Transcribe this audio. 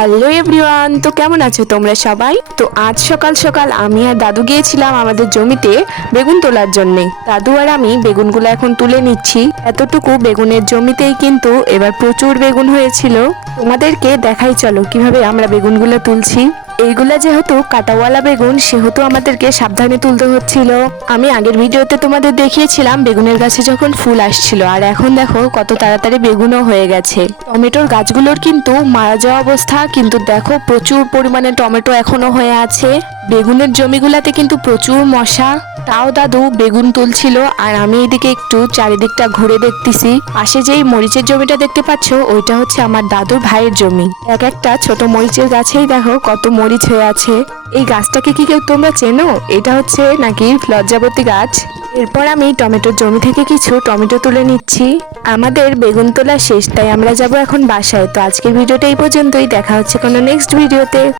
Hello everyone, তো কেমন আছো তোমরা সবাই? তো আজ সকাল সকাল আমি আর দাদু গিয়েছিলাম আমাদের জমিতে বেগুন তোলার জন্য। দাদু আর আমি বেগুনগুলো এখন তুলে নিচ্ছি। এতটুকু বেগুনের জমিতেই কিন্তু এবার প্রচুর বেগুন হয়েছিল। তোমাদেরকে দেখাই চলো কিভাবে আমরা বেগুনগুলো তুলছি। এইগুলা যেহেতু কাটাওয়ালা বেগুন, সেহেতু আমাদেরকে সাবধানে তুলতে হচ্ছিল। আমি আগের ভিডিওতে তোমাদের দেখিয়েছিলাম বেগুনের গাছে যখন ফুল আসছিল, আর এখন দেখো কত তাড়াতাড়ি বেগুনও হয়ে গেছে। টমেটোর গাছগুলোর কিন্তু মারা যাওয়া অবস্থা, কিন্তু দেখো প্রচুর পরিমাণে টমেটো এখনো হয়ে আছে। বেগুনের জমিগুলাতে কিন্তু প্রচুর মশা। তাও দাদু বেগুন তুলছিল আর আমি এদিকে একটু চারিদিকটা ঘুরে দেখতেছি। পাশে যেই মরিচের জমিটা দেখতে পাচ্ছ, ওইটা হচ্ছে আমার দাদুর ভাইয়ের জমি। এক একটা ছোট মরিচের গাছেই দেখো কত মরিচ হয়ে আছে। এই গাছটাকে কি কেউ তোমরা চেনো? এটা হচ্ছে নাকি লজ্জাবতী গাছ। এরপর আমি টমেটোর জমি থেকে কিছু টমেটো তুলে নিচ্ছি। আমাদের বেগুন তোলা শেষ, তাই আমরা যাব এখন বাসায়। তো আজকের ভিডিওটা এই পর্যন্তই, দেখা হচ্ছে কোনো নেক্সট ভিডিওতে।